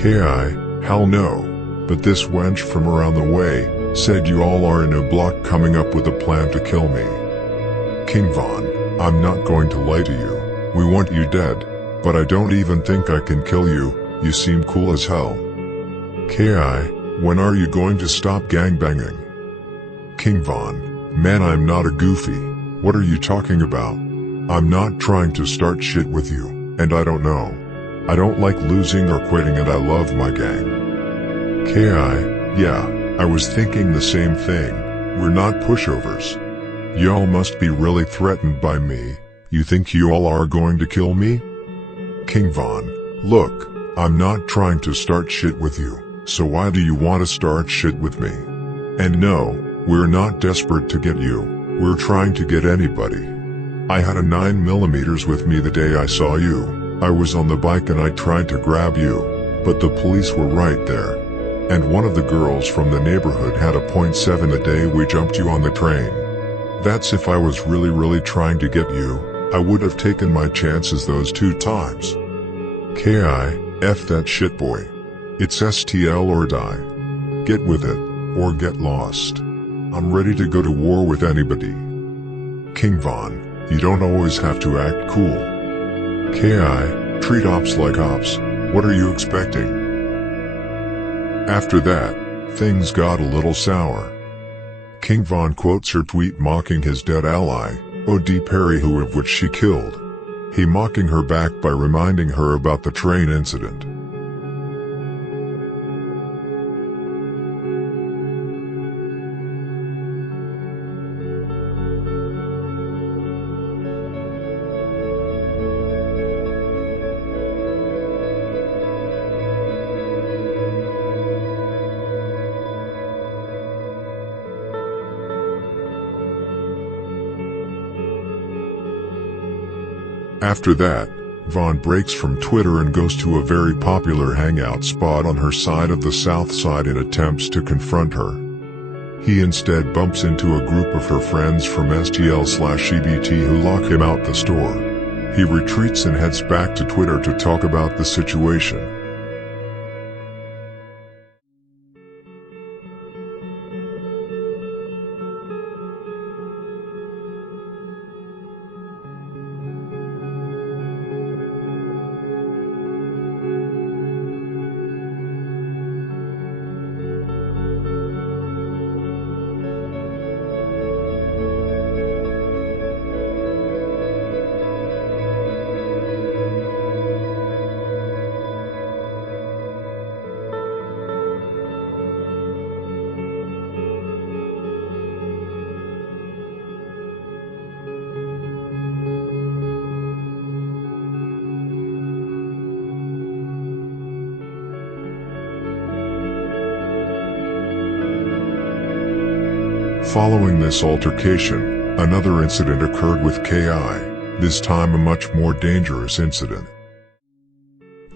Hell no. But this wench from around the way said you all are in a block coming up with a plan to kill me. King Von, I'm not going to lie to you. We want you dead, but I don't even think I can kill you. You seem cool as hell. When are you going to stop gangbanging? King Von, man, I'm not a goofy. What are you talking about? I'm not trying to start shit with you, and I don't know. I don't like losing or quitting, and I love my gang. Yeah, I was thinking the same thing. We're not pushovers. Y'all must be really threatened by me. You think you all are going to kill me? King Von, look, I'm not trying to start shit with you, so why do you want to start shit with me? And no, we're not desperate to get you. We're trying to get anybody. I had a 9mm with me the day I saw you. I was on the bike and I tried to grab you, but the police were right there. And one of the girls from the neighborhood had a .7 the day we jumped you on the train. That's if I was really trying to get you. I would have taken my chances those 2 times. F that shit, boy. It's STL or die. Get with it, or get lost. I'm ready to go to war with anybody. King Von, you don't always have to act cool. Treat ops like ops. What are you expecting? After that, things got a little sour. King Von quotes her tweet mocking his dead ally, O.D. Perry, who of which she killed. He mocking her back by reminding her about the train incident. After that, Von breaks from Twitter and goes to a very popular hangout spot on her side of the South Side in attempts to confront her. He instead bumps into a group of her friends from STL/EBT who lock him out the store. He retreats and heads back to Twitter to talk about the situation. Following this altercation, another incident occurred with KI, this time a much more dangerous incident.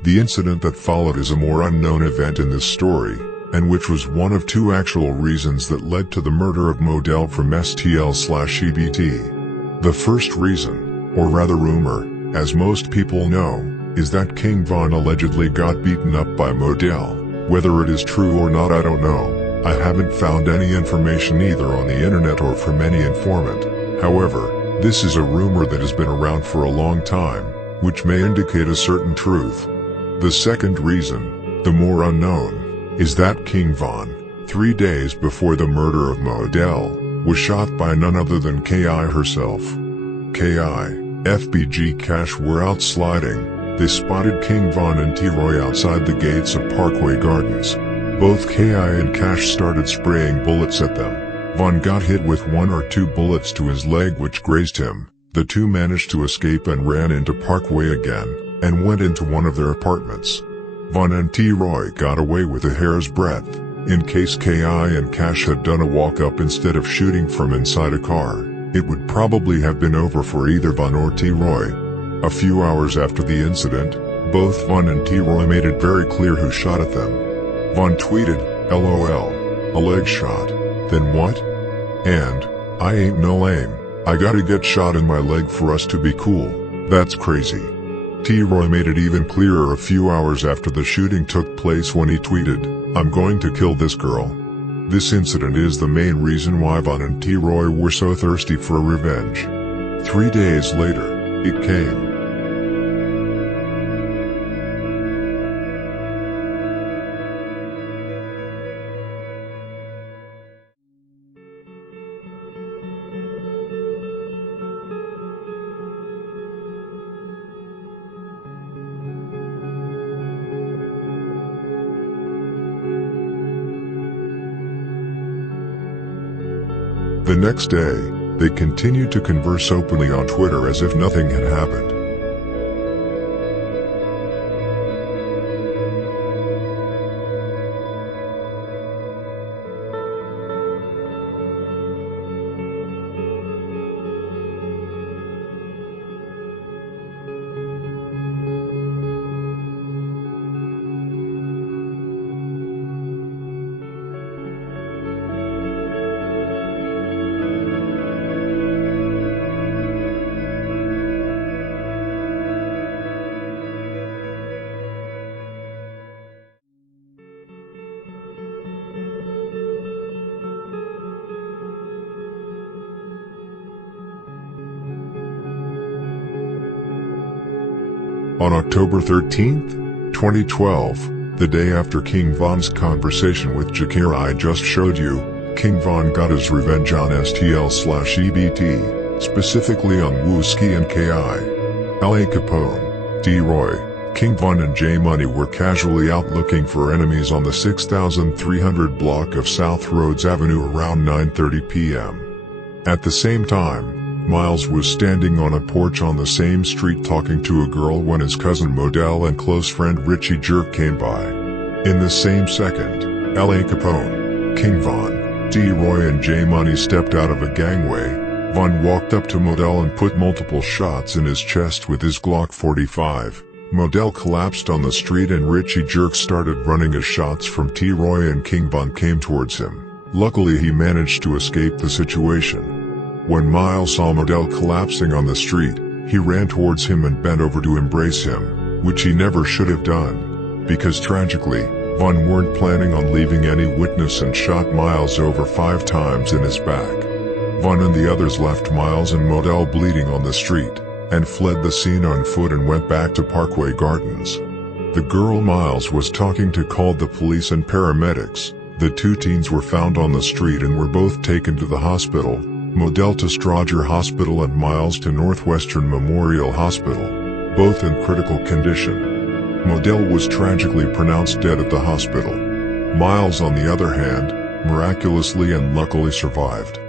The incident that followed is a more unknown event in this story, and which was one of 2 actual reasons that led to the murder of Modell from STL/EBT. The first reason, or rather rumor, as most people know, is that King Von allegedly got beaten up by Modell. Whether it is true or not, I don't know. I haven't found any information either on the internet or from any informant. However, this is a rumor that has been around for a long time, which may indicate a certain truth. The second reason, the more unknown, is that King Von, 3 days before the murder of Modell, was shot by none other than KI herself. FBG Cash were out sliding. They spotted King Von and T-Roy outside the gates of Parkway Gardens. Both KI and Cash started spraying bullets at them. Von got hit with 1 or 2 bullets to his leg which grazed him. The 2 managed to escape and ran into Parkway again, and went into one of their apartments. Von and T-Roy got away with a hair's breadth. In case KI and Cash had done a walk-up instead of shooting from inside a car, it would probably have been over for either Von or T-Roy. A few hours after the incident, both Von and T-Roy made it very clear who shot at them. Von tweeted, LOL, a leg shot, then what? And, I ain't no lame, I gotta get shot in my leg for us to be cool, that's crazy. T-Roy made it even clearer a few hours after the shooting took place when he tweeted, "I'm going to kill this girl." This incident is the main reason why Von and T-Roy were so thirsty for revenge. 3 days later, it came. The next day, they continued to converse openly on Twitter as if nothing had happened. On October 13, 2012, the day after King Von's conversation with Juggernaut I just showed you, King Von got his revenge on STL/EBT, specifically on Wooski and KI. L.A. Capone, D-Roy, King Von and J Money were casually out looking for enemies on the 6300 block of South Rhodes Avenue around 9:30 p.m. At the same time, Miles was standing on a porch on the same street talking to a girl when his cousin Modell and close friend Richie Jerk came by. In the same second, L.A. Capone, King Von, D-Roy and J Money stepped out of a gangway. Von walked up to Modell and put multiple shots in his chest with his Glock 45. Modell collapsed on the street and Richie Jerk started running as shots from T-Roy and King Von came towards him. Luckily he managed to escape the situation. When Miles saw Modell collapsing on the street, he ran towards him and bent over to embrace him, which he never should have done, because tragically, Von weren't planning on leaving any witness and shot Miles over 5 times in his back. Von and the others left Miles and Modell bleeding on the street, and fled the scene on foot and went back to Parkway Gardens. The girl Miles was talking to called the police and paramedics. The 2 teens were found on the street and were both taken to the hospital. Modell to Strasser Hospital and Miles to Northwestern Memorial Hospital, both in critical condition. Modell was tragically pronounced dead at the hospital. Miles, on the other hand, miraculously and luckily survived.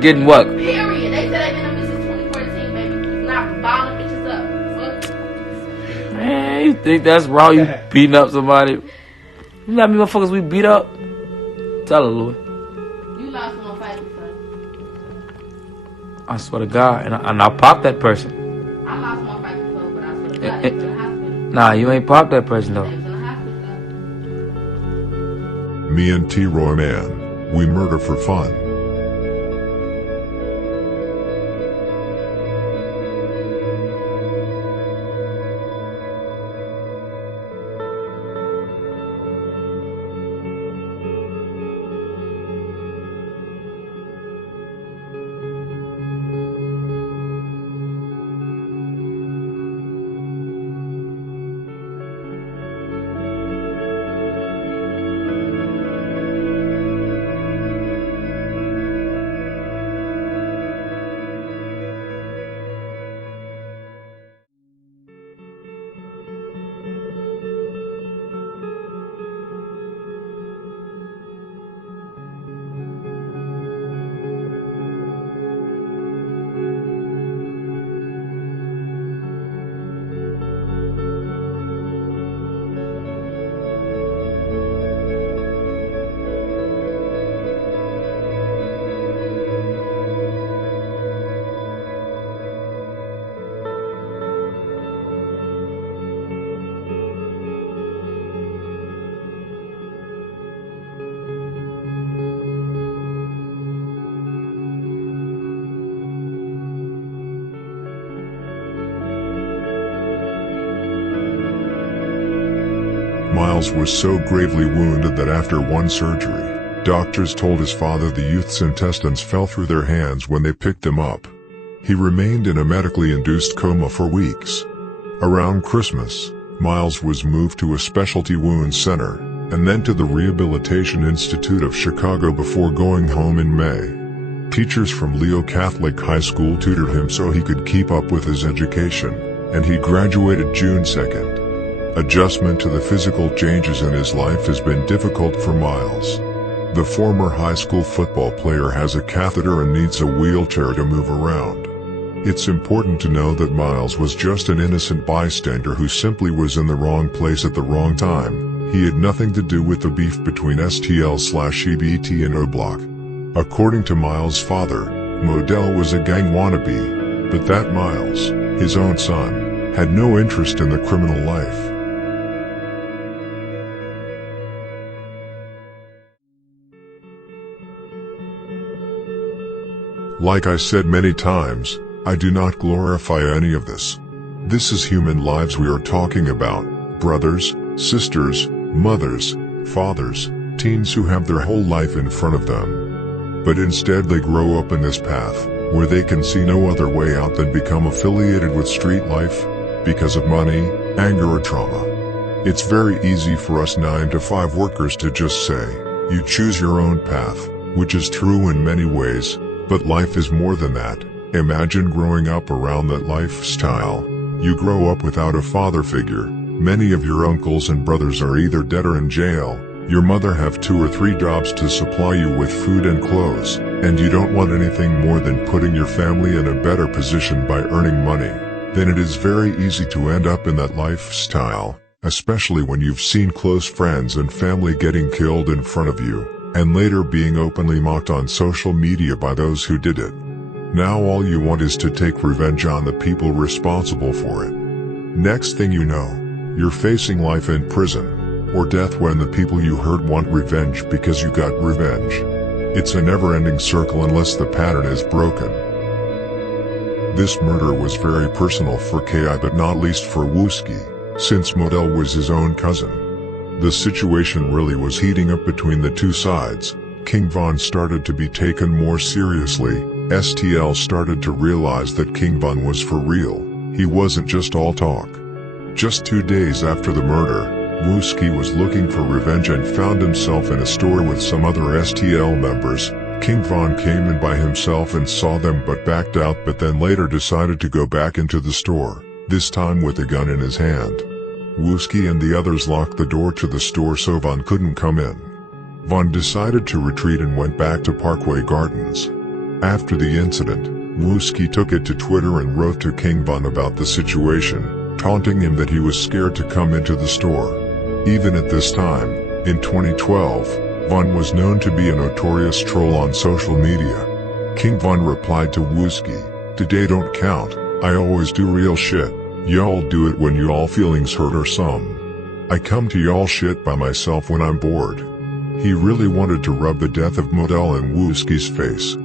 Getting what? Period. They said they've been on me since 2014, baby. Not bottling bitches up. Fuck. Man, you think that's raw? You beating up somebody? You know how many motherfuckers we beat up? Tell her, Louis. You lost one fight before. I swear to God, and I popped that person. I lost one fight before, but I swear to God, they was in the hospital. Nah, you ain't popped that person though. They was in the hospital. Me and T-Roy, man, we murder for fun. Miles was so gravely wounded that after one surgery, doctors told his father the youth's intestines fell through their hands when they picked him up. He remained in a medically induced coma for weeks. Around Christmas, Miles was moved to a specialty wound center, and then to the Rehabilitation Institute of Chicago before going home in May. Teachers from Leo Catholic High School tutored him so he could keep up with his education, and he graduated June 2nd. Adjustment to the physical changes in his life has been difficult for Miles. The former high school football player has a catheter and needs a wheelchair to move around. It's important to know that Miles was just an innocent bystander who simply was in the wrong place at the wrong time. He had nothing to do with the beef between STL/EBT and O-Block. According to Miles' father, Modell was a gang wannabe, but that Miles, his own son, had no interest in the criminal life. Like I said many times, I do not glorify any of this. This is human lives we are talking about, brothers, sisters, mothers, fathers, teens who have their whole life in front of them. But instead they grow up in this path, where they can see no other way out than become affiliated with street life, because of money, anger or trauma. It's very easy for us 9-to-5 workers to just say, you choose your own path, which is true in many ways, but life is more than that. Imagine growing up around that lifestyle. You grow up without a father figure. Many of your uncles and brothers are either dead or in jail. Your mother have 2 or 3 jobs to supply you with food and clothes, and you don't want anything more than putting your family in a better position by earning money. Then it is very easy to end up in that lifestyle, especially when you've seen close friends and family getting killed in front of you, and later being openly mocked on social media by those who did it. Now all you want is to take revenge on the people responsible for it. Next thing you know, you're facing life in prison, or death when the people you hurt want revenge because you got revenge. It's a never-ending circle unless the pattern is broken. This murder was very personal for Ki, but not least for Wooski, since Modell was his own cousin. The situation really was heating up between the two sides. King Von started to be taken more seriously. STL started to realize that King Von was for real. He wasn't just all talk. Just 2 days after the murder, Wooski was looking for revenge and found himself in a store with some other STL members. King Von came in by himself and saw them but backed out, but then later decided to go back into the store, this time with a gun in his hand. Wooski and the others locked the door to the store so Von couldn't come in. Von decided to retreat and went back to Parkway Gardens. After the incident, Wooski took it to Twitter and wrote to King Von about the situation, taunting him that he was scared to come into the store. Even at this time, in 2012, Von was known to be a notorious troll on social media. King Von replied to Wooski, "Today don't count, I always do real shit, y'all do it when y'all feelings hurt or some. I come to y'all shit by myself when I'm bored." He really wanted to rub the death of Modell in Wooski's face.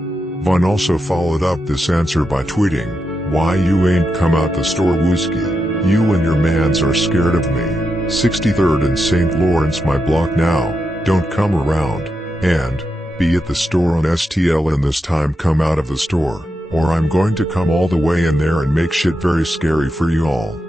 Von also followed up this answer by tweeting, "Why you ain't come out the store, Wooski? You and your mans are scared of me. 63rd and St. Lawrence my block now, don't come around, and be at the store on STL and this time come out of the store, or I'm going to come all the way in there and make shit very scary for you all."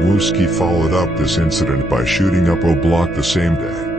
Wooski followed up this incident by shooting up O Block the same day.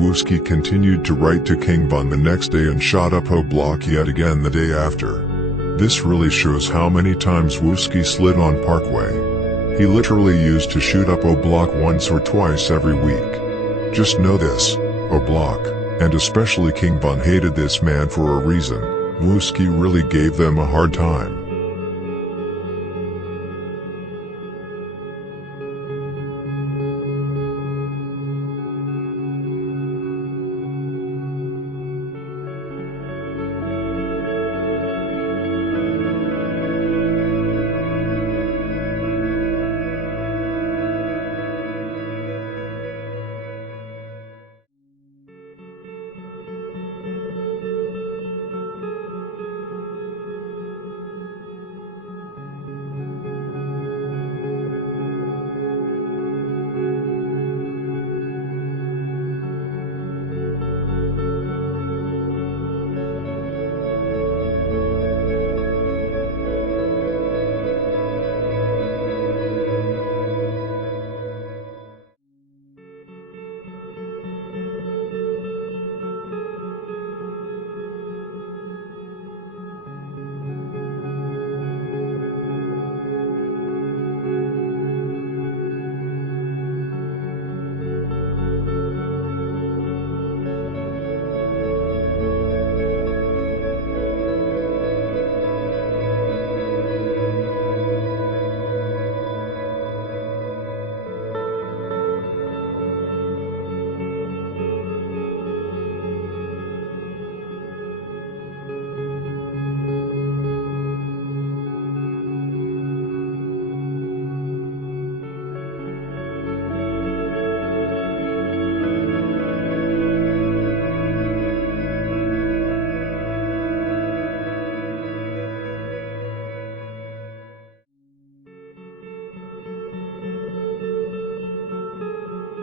Wooski continued to write to King Von the next day and shot up O Block yet again the day after. This really shows how many times Wooski slid on Parkway. He literally used to shoot up O Block once or twice every week. Just know this, O Block, and especially King Von hated this man for a reason. Wooski really gave them a hard time.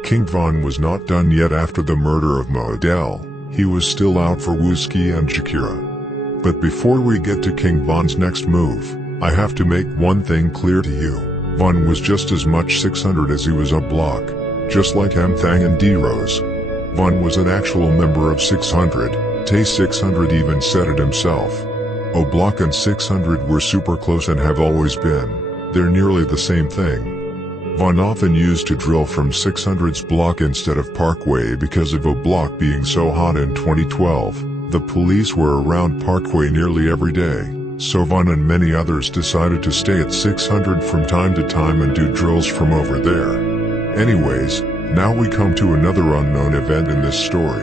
King Von was not done yet after the murder of Modell. He was still out for Wooski and Shakira. But before we get to King Von's next move, I have to make one thing clear to you. Von was just as much 600 as he was a block, just like M-Thang and D-Rose. Von was an actual member of 600, Tay 600 even said it himself. O-Block and 600 were super close and have always been. They're nearly the same thing. Von often used to drill from 600's block instead of Parkway because of O-Block being so hot in 2012. The police were around Parkway nearly every day, so Von and many others decided to stay at 600 from time to time and do drills from over there. Anyways, now we come to another unknown event in this story.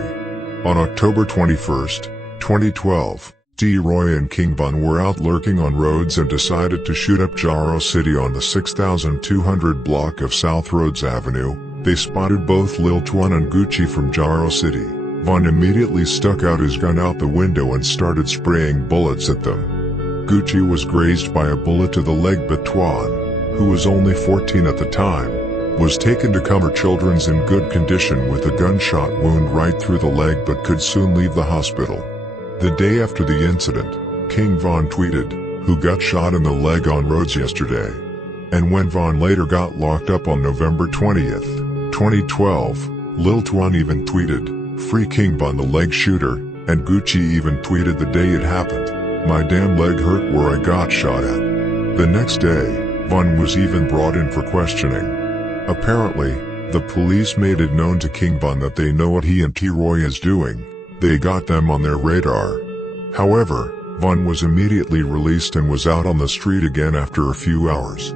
On October 21st, 2012, D-Roy and King Von were out lurking on roads and decided to shoot up Jaro City on the 6200 block of South Rhodes Avenue. They spotted both Lil Twan and Gucci from Jaro City. Von immediately stuck out his gun out the window and started spraying bullets at them. Gucci was grazed by a bullet to the leg, but Twan, who was only 14 at the time, was taken to Comer Children's in good condition with a gunshot wound right through the leg but could soon leave the hospital. The day after the incident, King Von tweeted, "Who got shot in the leg on roads yesterday?" And when Von later got locked up on November 20th, 2012, Lil Twan even tweeted, "Free King Von the leg shooter," and Gucci even tweeted the day it happened, "My damn leg hurt where I got shot at." The next day, Von was even brought in for questioning. Apparently, the police made it known to King Von that they know what he and T-Roy is doing. They got them on their radar. However, Von was immediately released and was out on the street again after a few hours.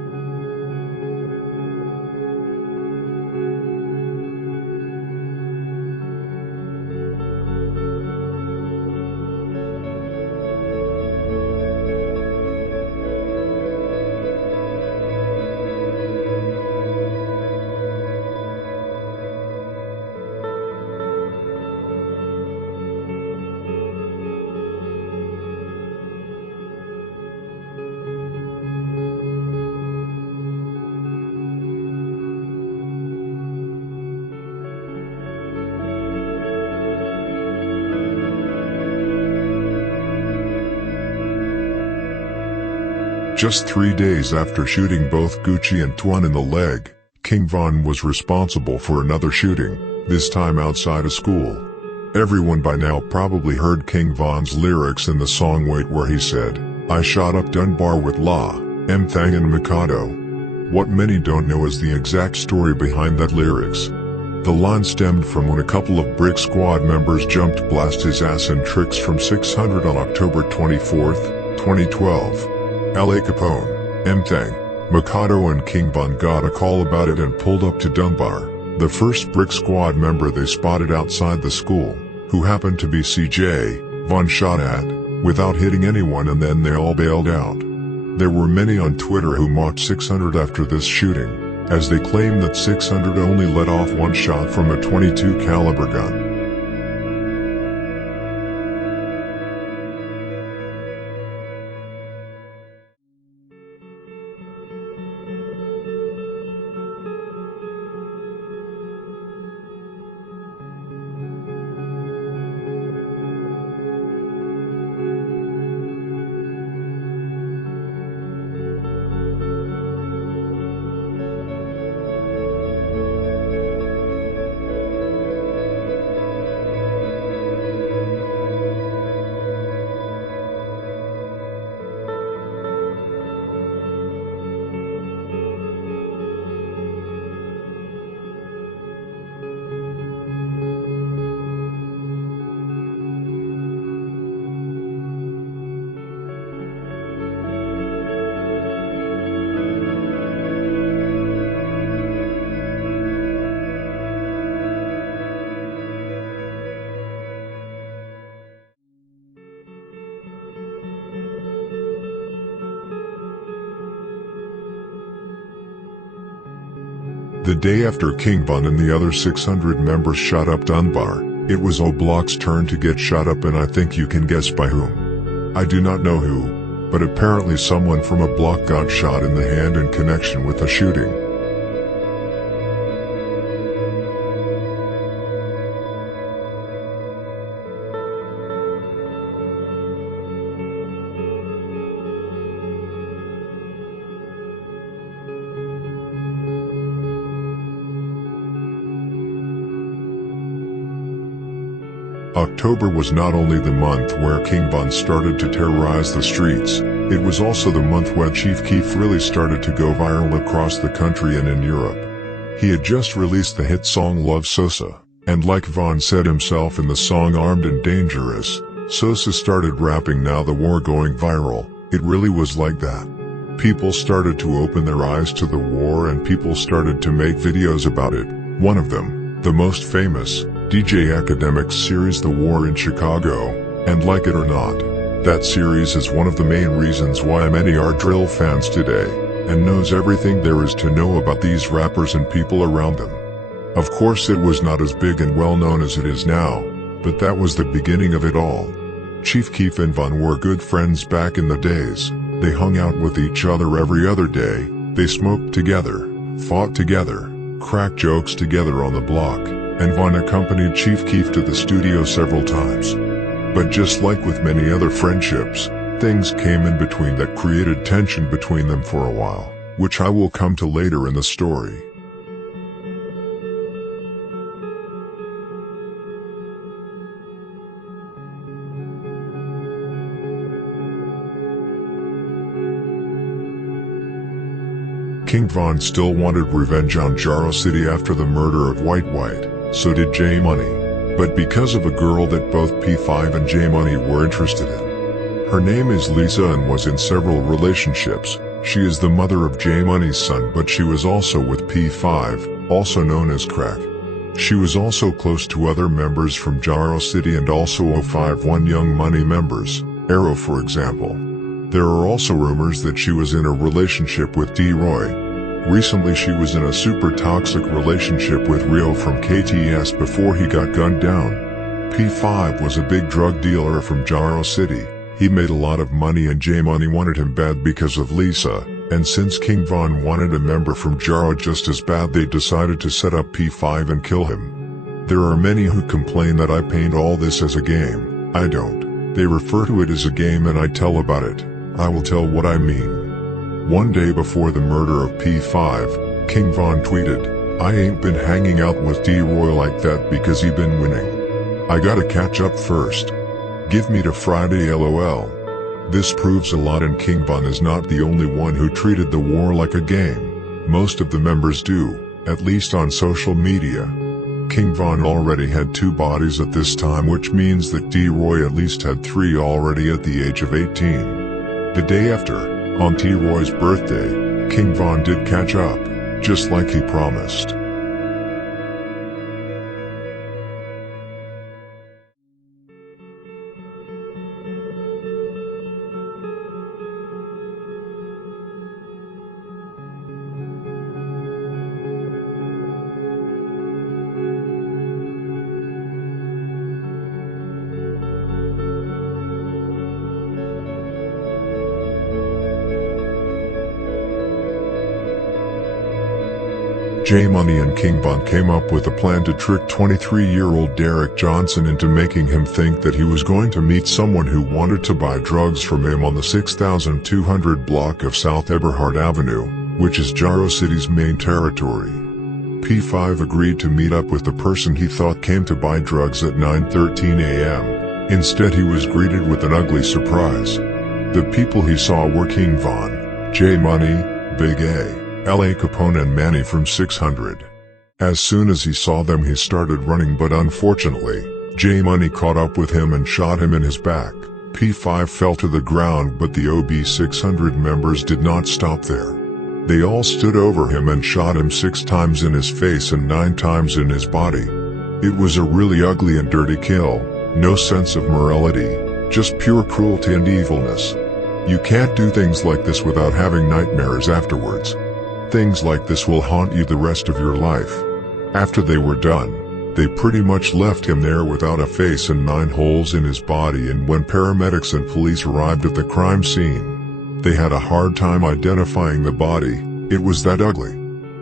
Just 3 days after shooting both Gucci and Twan in the leg, King Von was responsible for another shooting, this time outside a school. Everyone by now probably heard King Von's lyrics in the song Wait, where he said, "I shot up Dunbar with La, M-Thang and Mikado." What many don't know is the exact story behind that lyrics. The line stemmed from when a couple of Brick Squad members jumped blast his ass in tricks from 600 on October 24th, 2012. L.A. Capone, M-Thang, Mikado and King Von got a call about it and pulled up to Dunbar. The first Brick Squad member they spotted outside the school, who happened to be CJ, Von shot at, without hitting anyone, and then they all bailed out. There were many on Twitter who mocked 600 after this shooting, as they claimed that 600 only let off one shot from a .22 caliber gun. The day after King Von and the other 600 members shot up Dunbar, it was O-Block's turn to get shot up, and I think you can guess by whom. I do not know who, but apparently someone from a block got shot in the hand in connection with the shooting. October was not only the month where King Von started to terrorize the streets, it was also the month where Chief Keef really started to go viral across the country and in Europe. He had just released the hit song Love Sosa, and like Von said himself in the song Armed and Dangerous, Sosa started rapping "Now the war going viral." It really was like that. People started to open their eyes to the war and people started to make videos about it. One of them, the most famous, DJ Academic's series The War in Chicago, and like it or not, that series is one of the main reasons why many are drill fans today, and knows everything there is to know about these rappers and people around them. Of course it was not as big and well known as it is now, but that was the beginning of it all. Chief Keef and Von were good friends back in the days. They hung out with each other every other day, they smoked together, fought together, cracked jokes together on the block, and Von accompanied Chief Keef to the studio several times. But just like with many other friendships, things came in between that created tension between them for a while, which I will come to later in the story. King Von still wanted revenge on Jaro City after the murder of White White, so did J Money. But because of a girl that both P5 and J Money were interested in. Her name is Lisa and was in several relationships. She is the mother of J Money's son, but she was also with P5, also known as Crack. She was also close to other members from Jaro City and also 051 Young Money members, Arrow for example. There are also rumors that she was in a relationship with D-Roy. Recently she was in a super toxic relationship with Rio from KTS before he got gunned down. P5 was a big drug dealer from Jaro City. He made a lot of money and J Money wanted him bad because of Lisa, and since King Von wanted a member from Jaro just as bad, they decided to set up P5 and kill him. There are many who complain that I paint all this as a game. I don't. They refer to it as a game and I tell about it. I will tell what I mean. One day before the murder of P5, King Von tweeted, "I ain't been hanging out with D-Roy like that because he been winning. I gotta catch up first. Give me to Friday LOL." This proves a lot, and King Von is not the only one who treated the war like a game. Most of the members do, at least on social media. King Von already had 2 bodies at this time, which means that D-Roy at least had 3 already at the age of 18. The day after, on T-Roy's birthday, King Von did catch up, just like he promised. J Money and King Von came up with a plan to trick 23-year-old Derek Johnson into making him think that he was going to meet someone who wanted to buy drugs from him on the 6200 block of South Eberhard Avenue, which is Jaro City's main territory. P5 agreed to meet up with the person he thought came to buy drugs at 9:13 a.m. Instead, he was greeted with an ugly surprise. The people he saw were King Von, J Money, Big A, L.A. Capone and Manny from 600. As soon as he saw them he started running, but unfortunately, J Money caught up with him and shot him in his back. P5 fell to the ground, but the OB 600 members did not stop there. They all stood over him and shot him 6 times in his face and 9 times in his body. It was a really ugly and dirty kill, no sense of morality, just pure cruelty and evilness. You can't do things like this without having nightmares afterwards. Things like this will haunt you the rest of your life. After they were done, they pretty much left him there without a face and 9 holes in his body, and when paramedics and police arrived at the crime scene, they had a hard time identifying the body. It was that ugly.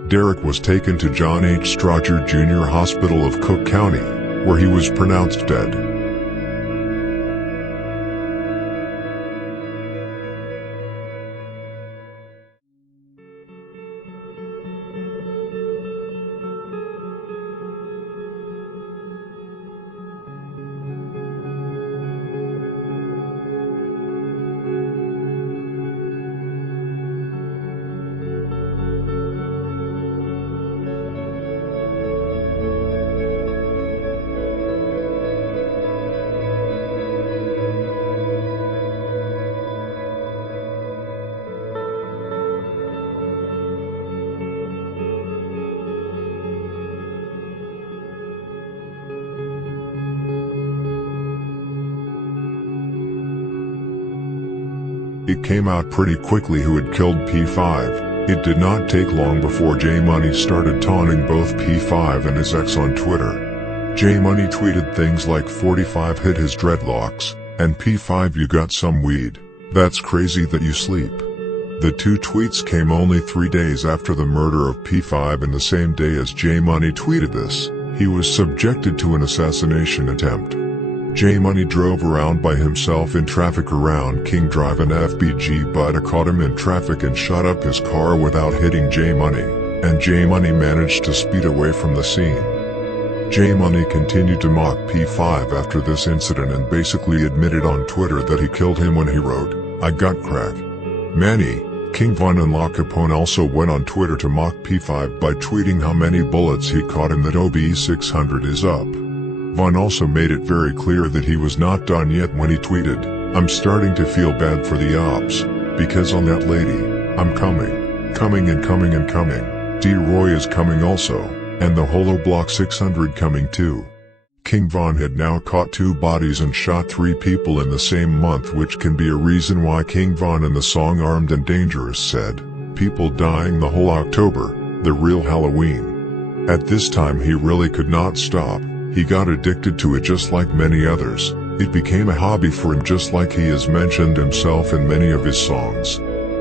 Derek was taken to John H. Strotcher Jr. Hospital of Cook County, where he was pronounced dead. It came out pretty quickly who had killed P5. It did not take long before J Money started taunting both P5 and his ex on Twitter. J Money tweeted things like 45 hit his dreadlocks, and P5 you got some weed. That's crazy that you sleep. The two tweets came only 3 days after the murder of P5 and the same day as J Money tweeted this. He was subjected to an assassination attempt. J Money drove around by himself in traffic around King Drive and FBG, but caught him in traffic and shot up his car without hitting J Money, and J Money managed to speed away from the scene. J Money continued to mock P5 after this incident and basically admitted on Twitter that he killed him when he wrote, "I got crack." Manny, King Von and La Capone also went on Twitter to mock P5 by tweeting how many bullets he caught and that OBE 600 is up. Von also made it very clear that he was not done yet when he tweeted, "I'm starting to feel bad for the ops, because on that lady, I'm coming. Coming and coming and coming. D-Roy is coming also, and the Holo Block 600 coming too." King Von had now caught 2 bodies and shot 3 people in the same month, which can be a reason why King Von in the song Armed and Dangerous said, "People dying the whole October, the real Halloween." At this time he really could not stop. He got addicted to it just like many others. It became a hobby for him, just like he has mentioned himself in many of his songs.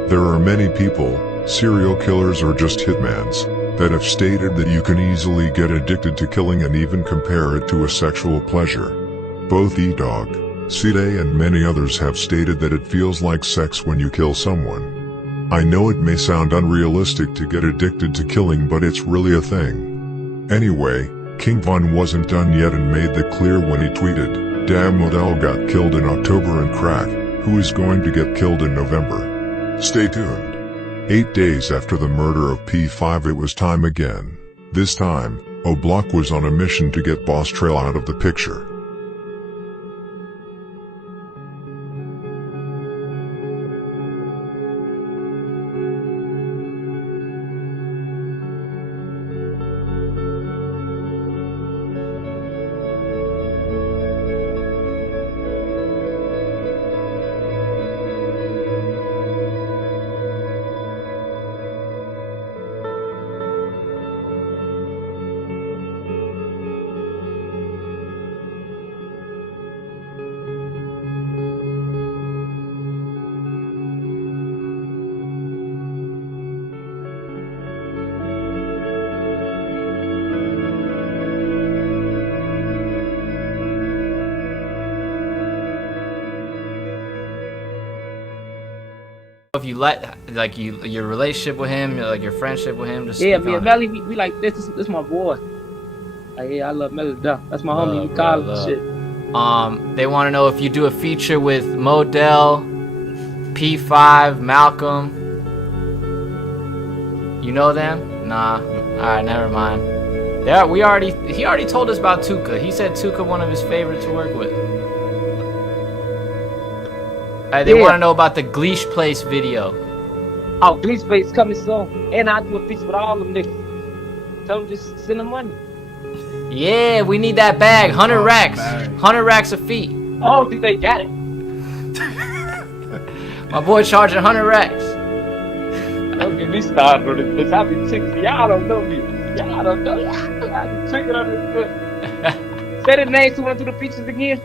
There are many people, serial killers or just hitmans, that have stated that you can easily get addicted to killing and even compare it to a sexual pleasure. Both E-Dog, C-Day and many others have stated that it feels like sex when you kill someone. I know it may sound unrealistic to get addicted to killing, but it's really a thing. Anyway, King Von wasn't done yet and made that clear when he tweeted, "Damn, Modell got killed in October and crack, who is going to get killed in November? Stay tuned." 8 days after the murder of P5 it was time again. This time, O-Block was on a mission to get Boss Trell out of the picture. If you like your relationship with him, like your friendship with him, just yeah, me and Melly, we like this. This my boy. Like, yeah, I love Melly to death. That's my homie. We call him shit. They want to know if you do a feature with Modell, P5, Malcolm. You know them? Nah. All right, never mind. He already told us about Tuka. He said Tuka one of his favorites to work with. They want to know about the Gleesh Place video. Oh, Gleesh Place coming soon. And I do a feature with all them niggas. Tell them just send them money. Yeah, we need that bag. 100 racks. 100 racks a feet. I don't think they got it. My boy charging 100 racks. Don't get me started on this bitch. I be tricking. Y'all don't know me. Y'all don't know. I be tricking on this bitch. Say the names who went through the features again.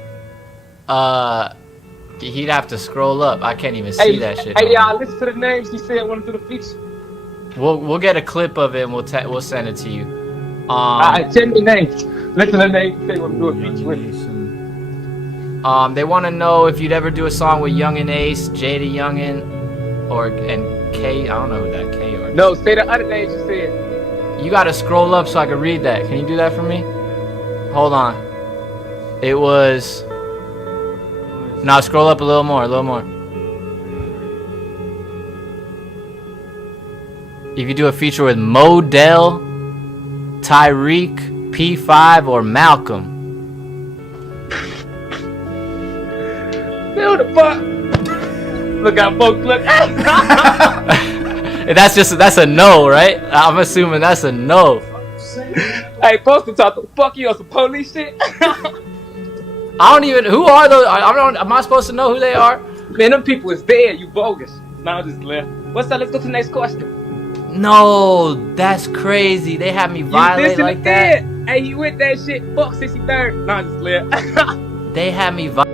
He'd have to scroll up. I can't even see that shit. Hey, y'all, listen to the names he said went through the feature. We'll get a clip of it and we'll send it to you. Alright, tell me names. Listen to the names he said want to do a feature with. They want to know if you'd ever do a song with Young and Ace, Jada Youngin, and K. I don't know who that K or. No, say the other names you said. You gotta scroll up so I can read that. Can you do that for me? Hold on. It was. Now scroll up a little more, If you do a feature with Modell, Tyreek, P5, or Malcolm. Who the fuck? Look out, folks, look. That's a no, right? I'm assuming that's a no. Hey, folks can talk the fuck you on some police shit. I don't even. Who are those? Am I supposed to know who they are? Man, them people is dead. You bogus. Nah, I'm just left. What's up? Let's go to the next question. No, that's crazy. They had me You violate dissing like the that. dead. Hey, you with that shit? Fuck 63rd. Nah, I'm just left. They had me violate.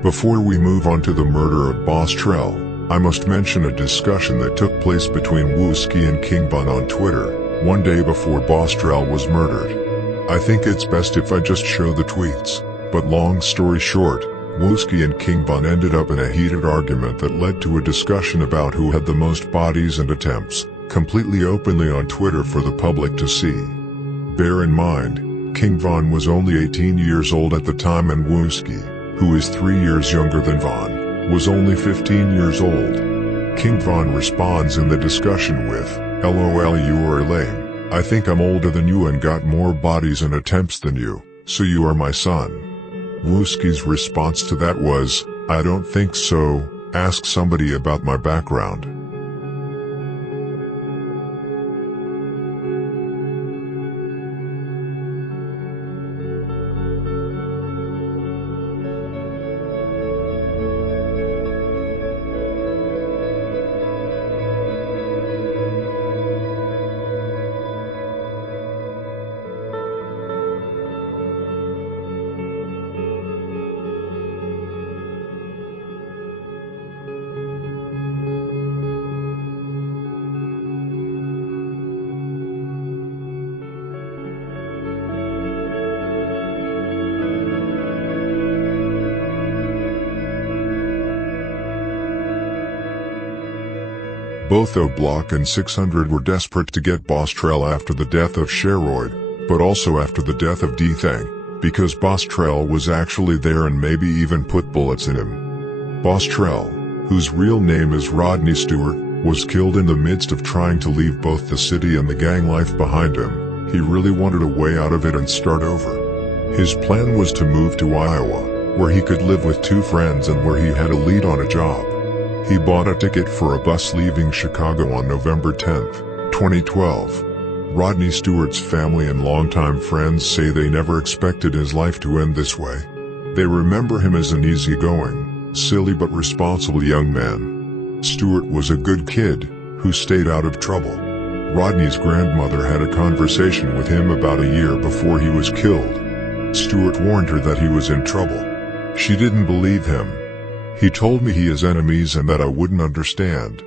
Before we move on to the murder of Boss Trell, I must mention a discussion that took place between Wooski and King Von on Twitter, one day before Boss Trell was murdered. I think it's best if I just show the tweets, but long story short, Wooski and King Von ended up in a heated argument that led to a discussion about who had the most bodies and attempts, completely openly on Twitter for the public to see. Bear in mind, King Von was only 18 years old at the time and Wooski, who is 3 years younger than Von, was only 15 years old. King Von responds in the discussion with, "LOL, you are lame. I think I'm older than you and got more bodies and attempts than you, so you are my son." Wooski's response to that was, "I don't think so, ask somebody about my background." Both O'Block and 600 were desperate to get Boss Trell after the death of Sheroid, but also after the death of D-Thang, because Boss Trell was actually there and maybe even put bullets in him. Boss Trell, whose real name is Rodney Stewart, was killed in the midst of trying to leave both the city and the gang life behind him. He really wanted a way out of it and start over. His plan was to move to Iowa, where he could live with 2 friends and where he had a lead on a job. He bought a ticket for a bus leaving Chicago on November 10, 2012. Rodney Stewart's family and longtime friends say they never expected his life to end this way. They remember him as an easygoing, silly but responsible young man. Stewart was a good kid, who stayed out of trouble. Rodney's grandmother had a conversation with him about a year before he was killed. Stewart warned her that he was in trouble. She didn't believe him. He told me he has enemies and that I wouldn't understand.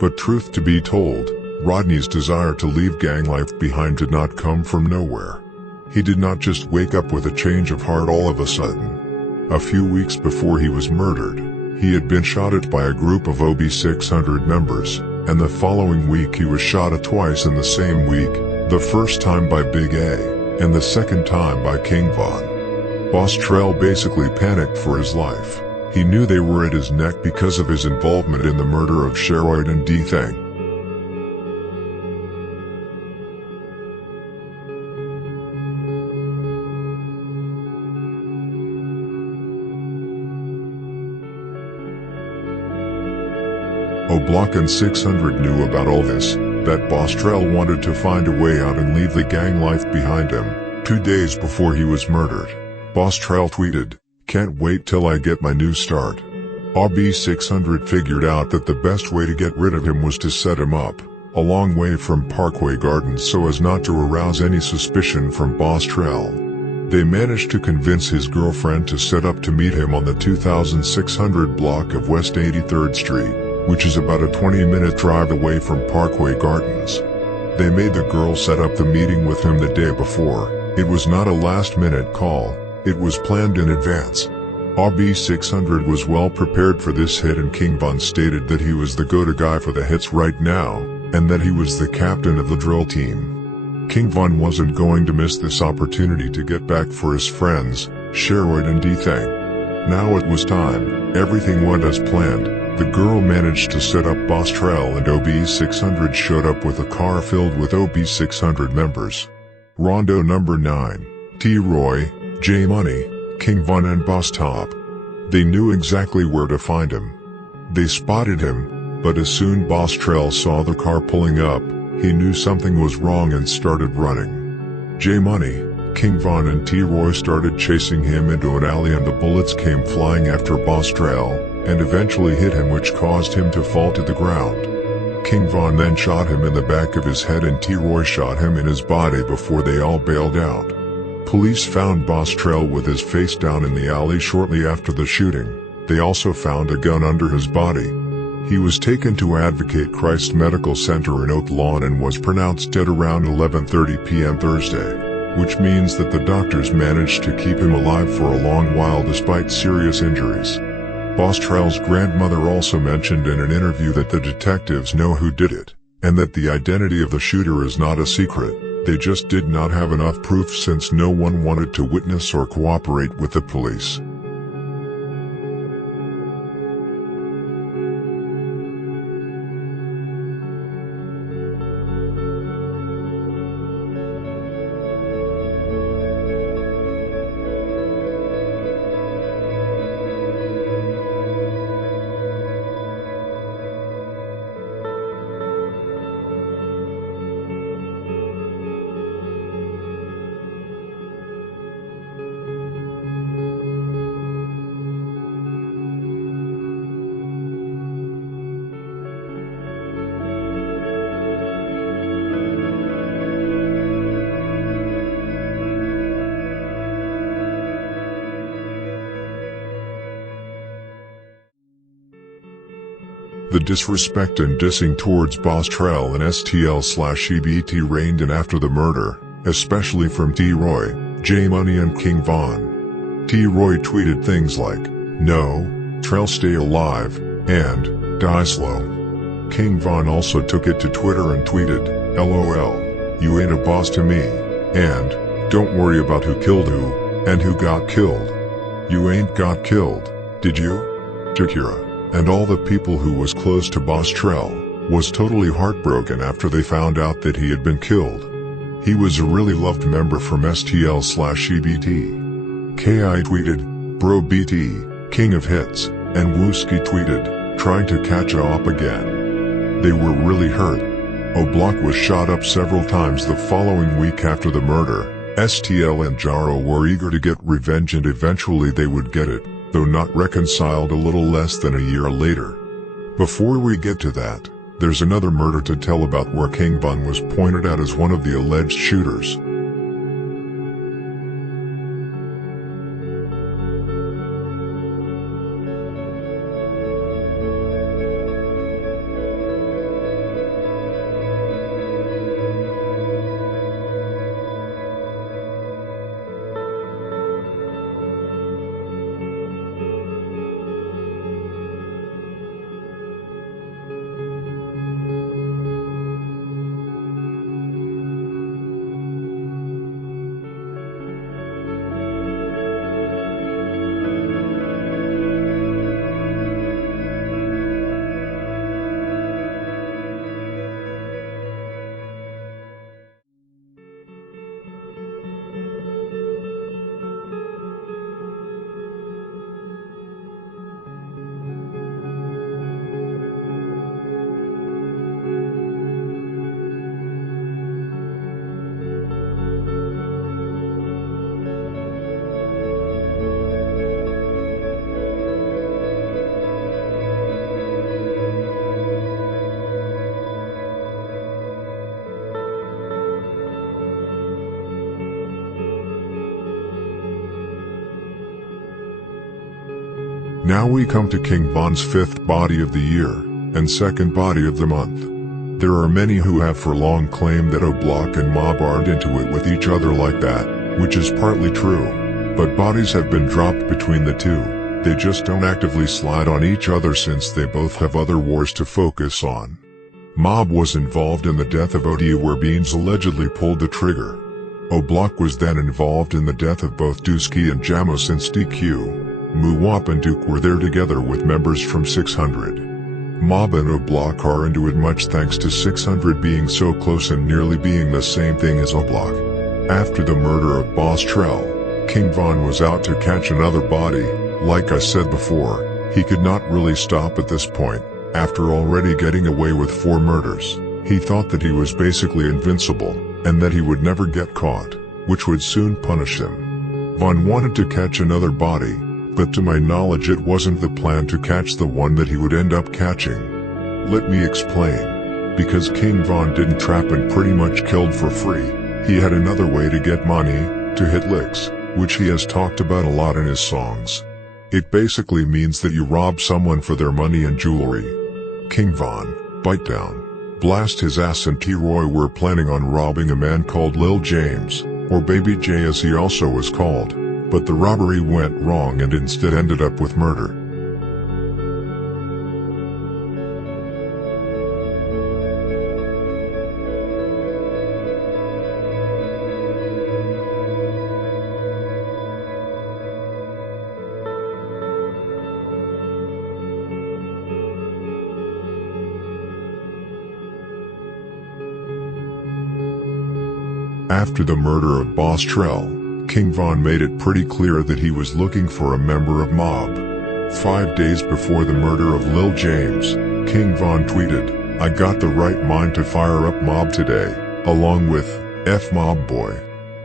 But truth to be told, Rodney's desire to leave gang life behind did not come from nowhere. He did not just wake up with a change of heart all of a sudden. A few weeks before he was murdered, he had been shot at by a group of OB600 members, and the following week he was shot at twice in the same week, the first time by Big A, and the second time by King Von. Boss Trell basically panicked for his life. He knew they were at his neck because of his involvement in the murder of Sheroid and D-Thang. O'Block and 600 knew about all this, that Boss Trell wanted to find a way out and leave the gang life behind him. 2 days before he was murdered, Boss Trell tweeted, "Can't wait till I get my new start." OB600 figured out that the best way to get rid of him was to set him up, a long way from Parkway Gardens so as not to arouse any suspicion from Boss Trell. They managed to convince his girlfriend to set up to meet him on the 2600 block of West 83rd Street, which is about a 20-minute drive away from Parkway Gardens. They made the girl set up the meeting with him the day before. It was not a last-minute call, it was planned in advance. OB600 was well prepared for this hit, and King Von stated that he was the go-to guy for the hits right now, and that he was the captain of the drill team. King Von wasn't going to miss this opportunity to get back for his friends, Sheroid and D-Thang. Now it was time. Everything went as planned. The girl managed to set up Boss Trell, and OB600 showed up with a car filled with OB600 members. Rondo number 9. T-Roy, J-Money, King Von and Boss Top. They knew exactly where to find him. They spotted him, but as soon Boss Trell saw the car pulling up, he knew something was wrong and started running. J-Money, King Von and T-Roy started chasing him into an alley, and the bullets came flying after Boss Trell, and eventually hit him, which caused him to fall to the ground. King Von then shot him in the back of his head, and T-Roy shot him in his body before they all bailed out. Police found Boss Trell with his face down in the alley shortly after the shooting. They also found a gun under his body. He was taken to Advocate Christ Medical Center in Oak Lawn and was pronounced dead around 11:30 p.m. Thursday, which means that the doctors managed to keep him alive for a long while despite serious injuries. Boss Trell's grandmother also mentioned in an interview that the detectives know who did it, and that the identity of the shooter is not a secret. They just did not have enough proof since no one wanted to witness or cooperate with the police. The disrespect and dissing towards Boss Trell and STL/EBT reigned in after the murder, especially from T-Roy, J-Money and King Von. T-Roy tweeted things like, "No, Trell stay alive," and "Die slow." King Von also took it to Twitter and tweeted, "LOL, you ain't a boss to me, and don't worry about who killed who, and who got killed. You ain't got killed, did you?" Shakira, and all the people who was close to Boss Trell, was totally heartbroken after they found out that he had been killed. He was a really loved member from STL/EBT. KI tweeted, "Bro BT, king of hits," and Wooski tweeted, "Trying to catch up again." They were really hurt. O'Block was shot up several times the following week after the murder. STL and Jaro were eager to get revenge and eventually they would get it, though not reconciled a little less than a year later. Before we get to that, there's another murder to tell about where King Von was pointed out as one of the alleged shooters. Now we come to King Von's 5th body of the year, and 2nd body of the month. There are many who have for long claimed that O'Block and Mob aren't into it with each other like that, which is partly true. But bodies have been dropped between the two, they just don't actively slide on each other since they both have other wars to focus on. Mob was involved in the death of OD where Beans allegedly pulled the trigger. O'Block was then involved in the death of both Dusky and Jamo since DQ. Muwap and Duke were there together with members from 600. Mob and O'Block are into it much thanks to 600 being so close and nearly being the same thing as O'Block. After the murder of Boss Trell, King Von was out to catch another body. Like I said before, he could not really stop at this point. After already getting away with 4 murders, he thought that he was basically invincible, and that he would never get caught, which would soon punish him. Von wanted to catch another body, but to my knowledge it wasn't the plan to catch the one that he would end up catching. Let me explain. Because King Von didn't trap and pretty much killed for free, he had another way to get money, to hit licks, which he has talked about a lot in his songs. It basically means that you rob someone for their money and jewelry. King Von, Bite Down, Blast His Ass and T-Roy were planning on robbing a man called Lil James, or Baby J as he also was called. But the robbery went wrong and instead ended up with murder. After the murder of Boss Trell, King Von made it pretty clear that he was looking for a member of Mob. 5 days before the murder of Lil James, King Von tweeted, "I got the right mind to fire up Mob today, along with F Mob Boy."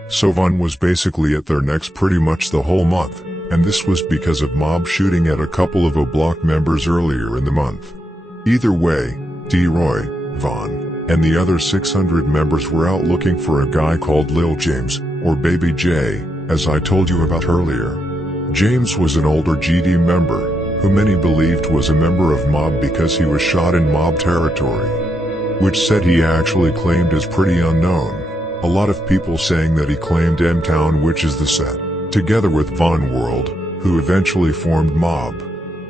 So Von was basically at their necks pretty much the whole month, and this was because of Mob shooting at a couple of O'Block members earlier in the month. Either way, D-Roy, Von, and the other 600 members were out looking for a guy called Lil James, or Baby J, as I told you about earlier. James was an older GD member, who many believed was a member of Mob because he was shot in Mob territory. Which said he actually claimed is pretty unknown. A lot of people saying that he claimed M-Town, which is the set, together with Von World, who eventually formed Mob.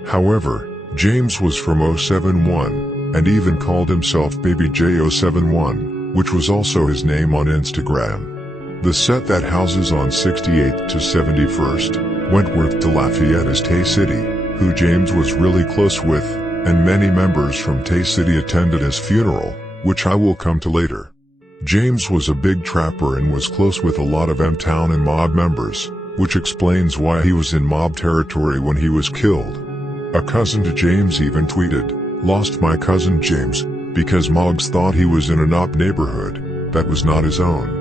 However, James was from 071, and even called himself Baby J071, which was also his name on Instagram. The set that houses on 68th to 71st, Wentworth to Lafayette is Tay City, who James was really close with, and many members from Tay City attended his funeral, which I will come to later. James was a big trapper and was close with a lot of M-Town and mob members, which explains why he was in mob territory when he was killed. A cousin to James even tweeted, "Lost my cousin James, because Moggs thought he was in a NOP neighborhood that was not his own."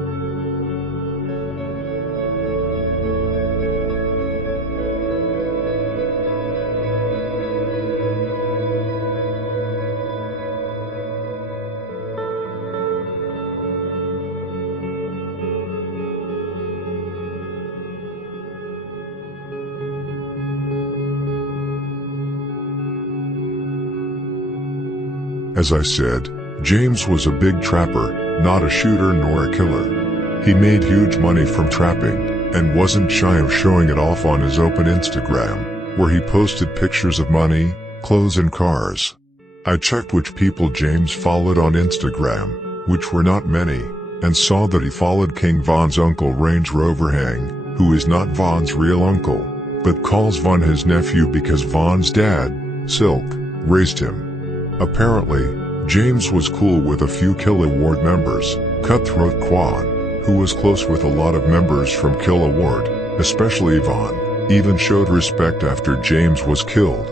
As I said, James was a big trapper, not a shooter nor a killer. He made huge money from trapping, and wasn't shy of showing it off on his open Instagram, where he posted pictures of money, clothes and cars. I checked which people James followed on Instagram, which were not many, and saw that he followed King Von's uncle Range Rover Hang, who is not Von's real uncle, but calls Von his nephew because Von's dad, Silk, raised him. Apparently, James was cool with a few Kill Award members. Cutthroat Quan, who was close with a lot of members from Kill Award, especially Von, even showed respect after James was killed.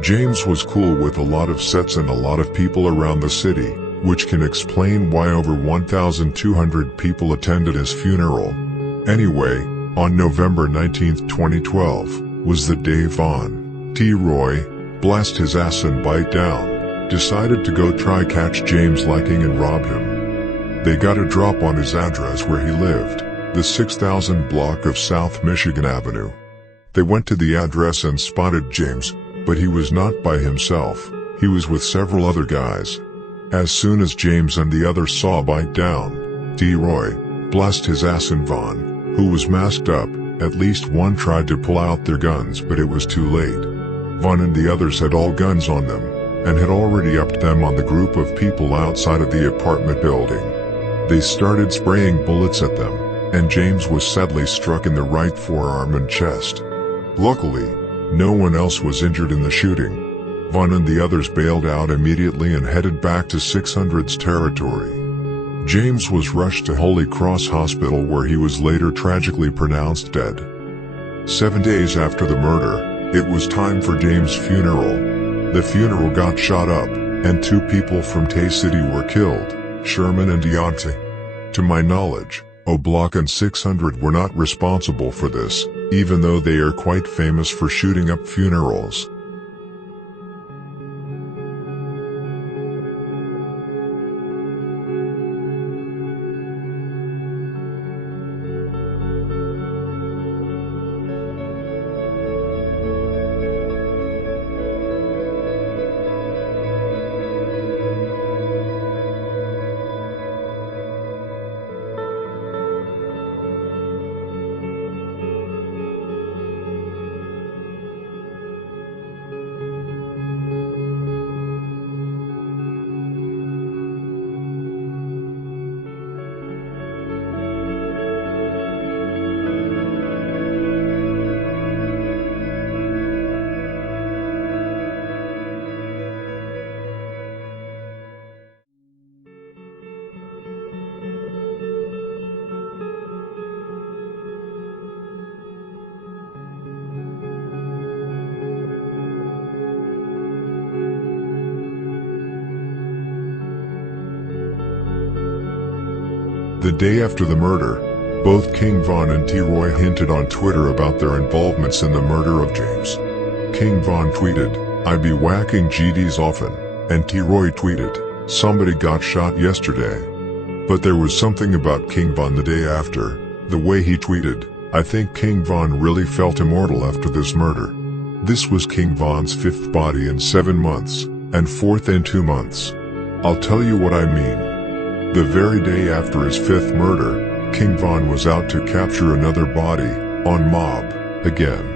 James was cool with a lot of sets and a lot of people around the city, which can explain why over 1,200 people attended his funeral. Anyway, on November 19, 2012, was the day Von T. Roy, blast his ass and bite down, decided to go try catch James liking and rob him. They got a drop on his address where he lived, the 6000 block of South Michigan Avenue. They went to the address and spotted James, but he was not by himself, he was with several other guys. As soon as James and the others saw bite down, T. Roy, blast his ass and Von, who was masked up, at least one tried to pull out their guns but it was too late. Von and the others had all guns on them, and had already upped them on the group of people outside of the apartment building. They started spraying bullets at them, and James was sadly struck in the right forearm and chest. Luckily, no one else was injured in the shooting. Von and the others bailed out immediately and headed back to 600's territory. James was rushed to Holy Cross Hospital where he was later tragically pronounced dead. 7 days after the murder, it was time for James' funeral. The funeral got shot up, and 2 people from Tay City were killed, Sherman and Deontay. To my knowledge, O'Block and 600 were not responsible for this, even though they are quite famous for shooting up funerals. The day after the murder, both King Von and T. Roy hinted on Twitter about their involvements in the murder of James. King Von tweeted, "I be whacking GDs often," and T. Roy tweeted, "Somebody got shot yesterday." But there was something about King Von the day after, the way he tweeted, "I think King Von really felt immortal after this murder." This was King Von's 5th body in 7 months, and 4th in 2 months. I'll tell you what I mean. The very day after his 5th murder, King Von was out to capture another body, on Mob, again.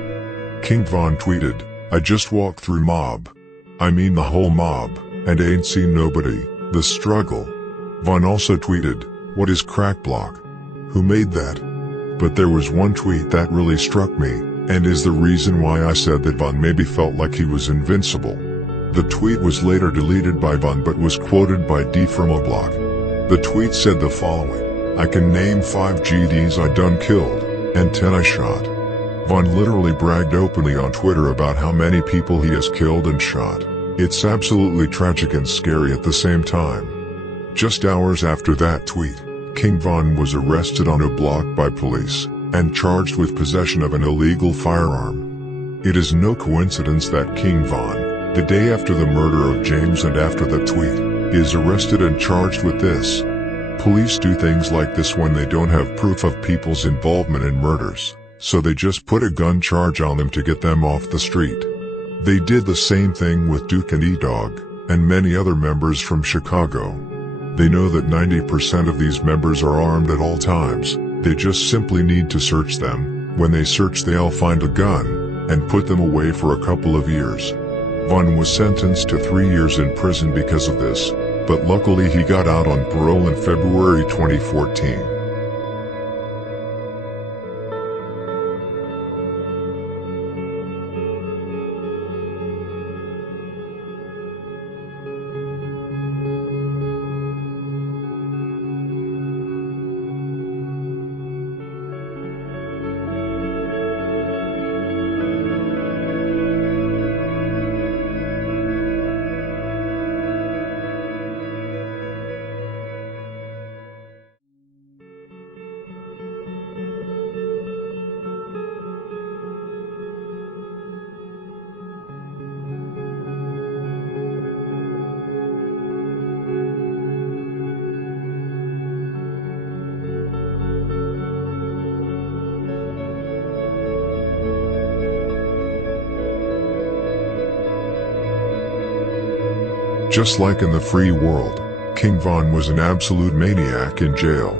King Von tweeted, "I just walked through Mob. I mean the whole Mob, and ain't seen nobody, the struggle. Von also tweeted, "What is crack block? Who made that?" But there was one tweet that really struck me, and is the reason why I said that Von maybe felt like he was invincible. The tweet was later deleted by Von but was quoted by D from a block. The tweet said the following: "I can name 5 GDs I done killed, and 10 I shot." Von literally bragged openly on Twitter about how many people he has killed and shot. It's absolutely tragic and scary at the same time. Just hours after that tweet, King Von was arrested on a block by police, and charged with possession of an illegal firearm. It is no coincidence that King Von, the day after the murder of James and after the tweet, is arrested and charged with this. Police do things like this when they don't have proof of people's involvement in murders, so they just put a gun charge on them to get them off the street. They did the same thing with Duke and E-Dog, and many other members from Chicago. They know that 90% of these members are armed at all times, they just simply need to search them. When they search they'll find a gun, and put them away for a couple of years. Von was sentenced to 3 years in prison because of this, but luckily he got out on parole in February 2014. Just like in the free world, King Von was an absolute maniac in jail.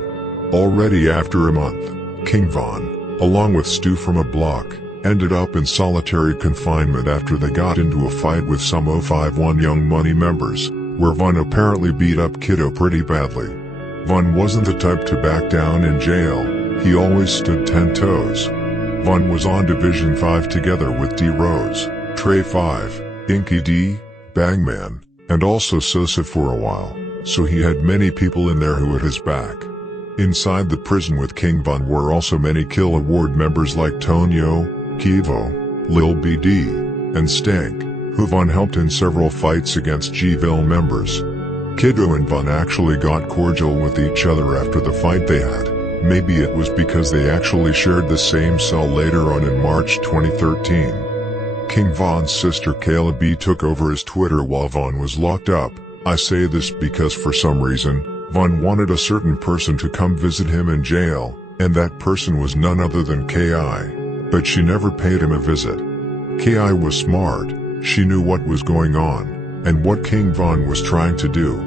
Already after a month, King Von, along with Stu from a block, ended up in solitary confinement after they got into a fight with some 051 Young Money members, where Von apparently beat up Kiddo pretty badly. Von wasn't the type to back down in jail, he always stood 10 toes. Von was on Division 5 together with D Rose, Trey 5, Inky D, Bangman, and also Sosa for a while, so he had many people in there who had his back. Inside the prison with King Von were also many Kill Award members like Tonyo, Kivo, Lil BD, and Stank, who Von helped in several fights against G-Ville members. Kiddo and Von actually got cordial with each other after the fight they had. Maybe it was because they actually shared the same cell later on in March 2013. King Von's sister Kayla B took over his Twitter while Von was locked up. I say this because for some reason, Von wanted a certain person to come visit him in jail, and that person was none other than K.I. But she never paid him a visit. K.I. was smart, she knew what was going on, and what King Von was trying to do.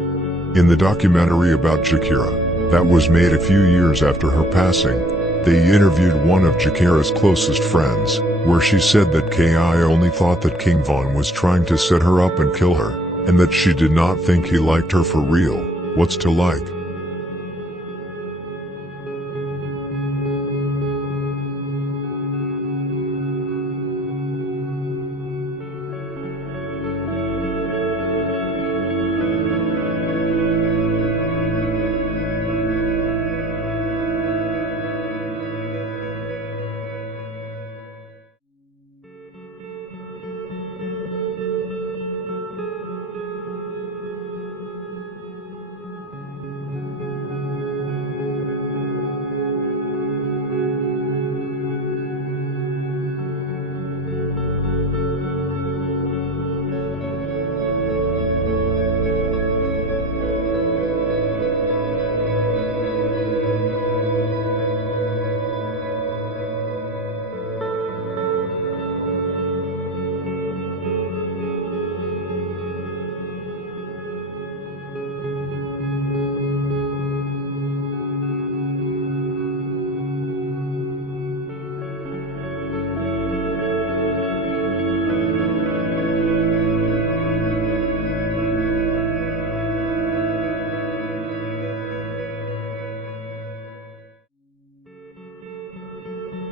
In the documentary about Jakira, that was made a few years after her passing, they interviewed one of Jakira's closest friends, where she said that K.I. only thought that King Von was trying to set her up and kill her, and that she did not think he liked her for real. What's to like?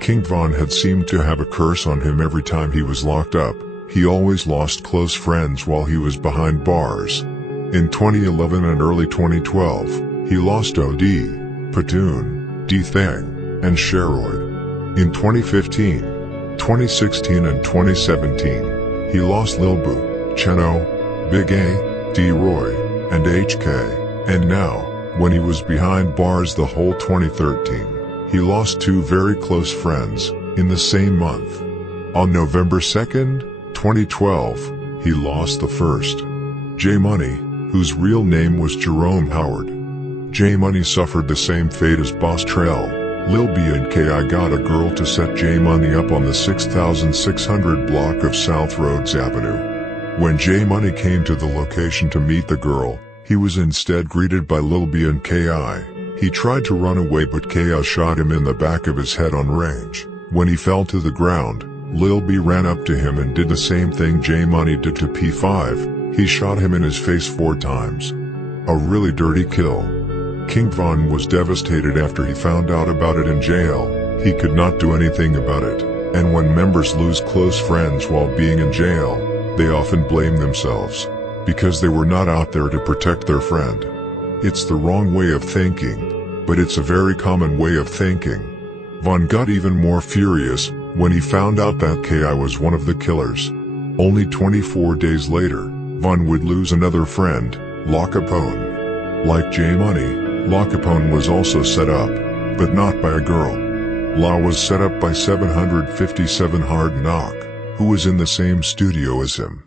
King Von had seemed to have a curse on him every time he was locked up. He always lost close friends while he was behind bars. In 2011 and early 2012, he lost OD, Platoon, D-Thang, and Sheroid. In 2015, 2016 and 2017, he lost Lil Boo, Cheno, Big A, D-Roy, and HK, and now, when he was behind bars the whole 2013, he lost two very close friends, in the same month. On November 2nd, 2012, he lost the first. J-Money, whose real name was Jerome Howard. J-Money suffered the same fate as Boss Trell. Lil B and K.I. got a girl to set J-Money up on the 6600 block of South Rhodes Avenue. When J-Money came to the location to meet the girl, he was instead greeted by Lil B and K.I. He tried to run away but K.I. shot him in the back of his head on range. When he fell to the ground, Lil B ran up to him and did the same thing J-Money did to P5. He shot him in his face 4 times. A really dirty kill. King Von was devastated after he found out about it in jail. He could not do anything about it, and when members lose close friends while being in jail, they often blame themselves, because they were not out there to protect their friend. It's the wrong way of thinking, but it's a very common way of thinking. Von got even more furious when he found out that K.I. was one of the killers. Only 24 days later, Von would lose another friend, La Capone. Like J-Money, La Capone was also set up, but not by a girl. La was set up by 757 Hard Knock, who was in the same studio as him.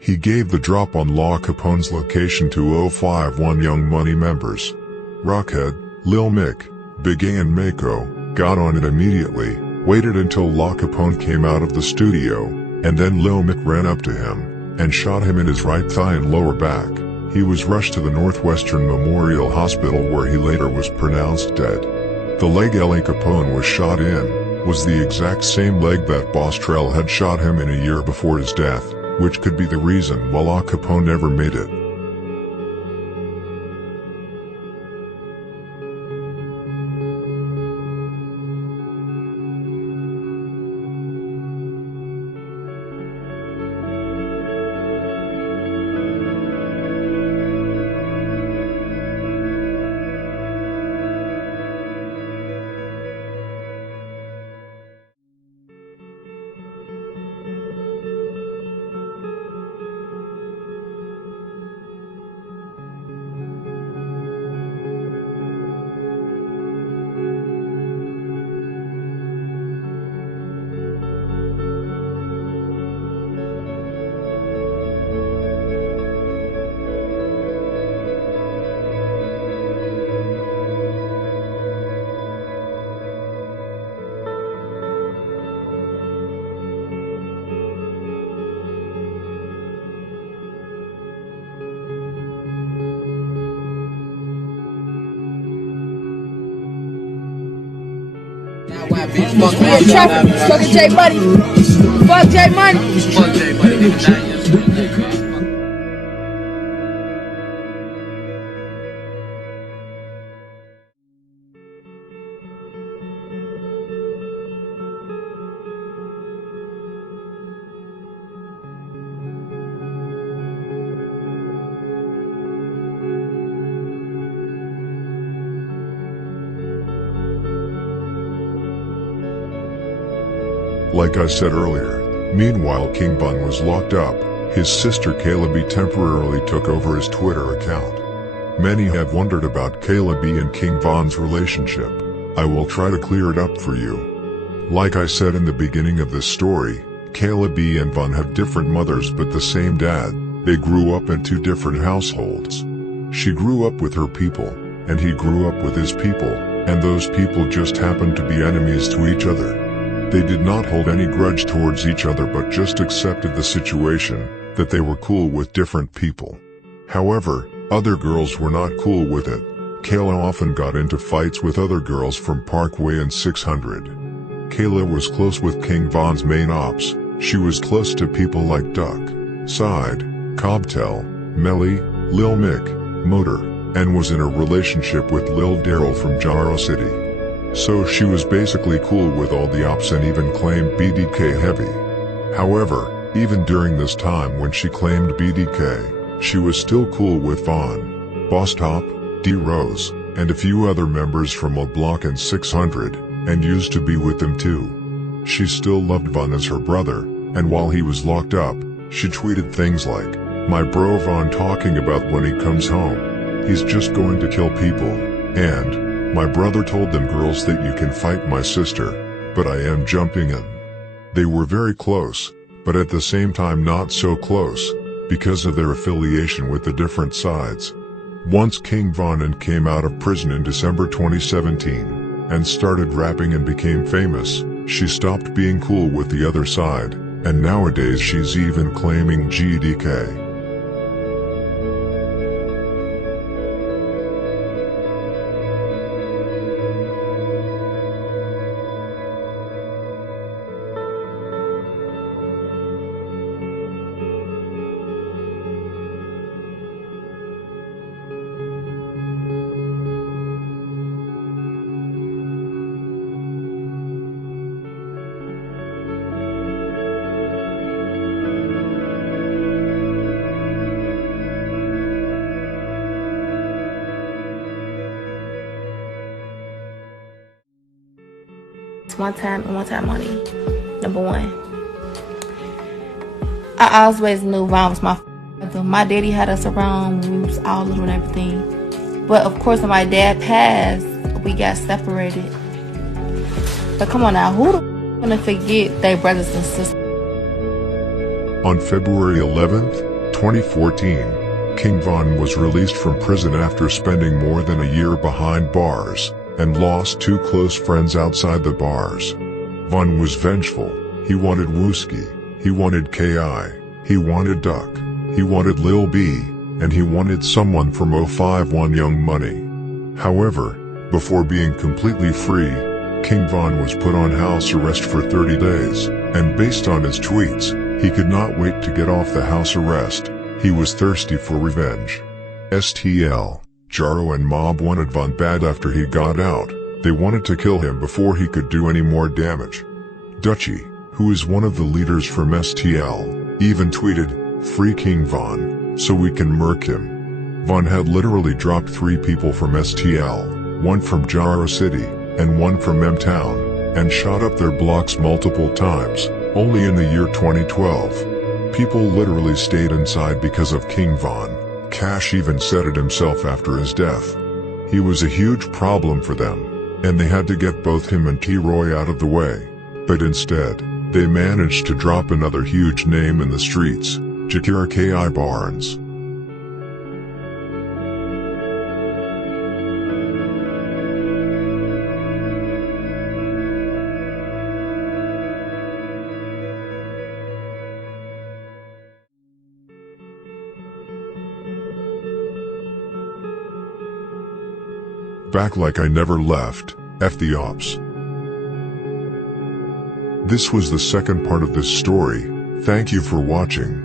He gave the drop on La Capone's location to 051 Young Money members. Rockhead, Lil Mick, Big A and Mako got on it immediately, waited until La Capone came out of the studio, and then Lil Mick ran up to him and shot him in his right thigh and lower back. He was rushed to the Northwestern Memorial Hospital where he later was pronounced dead. The leg La Capone was shot in was the exact same leg that Boss Trell had shot him in a year before his death, which could be the reason why La Capone never made it. Fuck J Money. Fuck J Money. Fuck J Money. Like I said earlier, meanwhile King Von was locked up, his sister Kayla B temporarily took over his Twitter account. Many have wondered about Kayla B and King Von's relationship. I will try to clear it up for you. Like I said in the beginning of this story, Kayla B and Von have different mothers but the same dad. They grew up in 2 different households. She grew up with her people, and he grew up with his people, and those people just happened to be enemies to each other. They did not hold any grudge towards each other but just accepted the situation, that they were cool with different people. However, other girls were not cool with it. Kayla often got into fights with other girls from Parkway and 600. Kayla was close with King Von's main ops. She was close to people like Duck, Side, Cobtel, Melly, Lil Mick, Motor, and was in a relationship with Lil Daryl from Jaro City. So she was basically cool with all the ops and even claimed BDK heavy. However, even during this time when she claimed BDK, she was still cool with Von, Boss Top, D Rose, and a few other members from O Block and 600, and used to be with them too. She still loved Von as her brother, and while he was locked up, she tweeted things like, "My bro Von talking about when he comes home. He's just going to kill people," and, "My brother told them girls that you can fight my sister, but I am jumping in." They were very close, but at the same time not so close, because of their affiliation with the different sides. Once King Von came out of prison in December 2017, and started rapping and became famous, she stopped being cool with the other side, and nowadays she's even claiming GDK. One time and one time money. Number one, I always knew Von was my father. My daddy had us around when we was all little and everything. But of course when my dad passed, we got separated. But come on now, who gonna forget their brothers and sisters? On February 11th, 2014, King Von was released from prison after spending more than a year behind bars, and lost 2 close friends outside the bars. Von was vengeful. He wanted Wooski, he wanted K.I., he wanted Duck, he wanted Lil B, and he wanted someone from 051 Young Money. However, before being completely free, King Von was put on house arrest for 30 days, and based on his tweets, he could not wait to get off the house arrest. He was thirsty for revenge. STL, Jaro and Mob wanted Von bad after he got out. They wanted to kill him before he could do any more damage. Dutchie, who is one of the leaders from STL, even tweeted, "Free King Von, so we can murk him." Von had literally dropped 3 people from STL, 1 from Jaro City, and 1 from M-Town, and shot up their blocks multiple times, only in the year 2012. People literally stayed inside because of King Von. Cash even said it himself after his death. He was a huge problem for them, and they had to get both him and T-Roy out of the way. But instead, they managed to drop another huge name in the streets, Jakira K.I. Barnes. Back like I never left, F the ops. This was the second part of this story. Thank you for watching.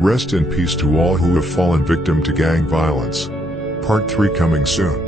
Rest in peace to all who have fallen victim to gang violence. Part 3 coming soon.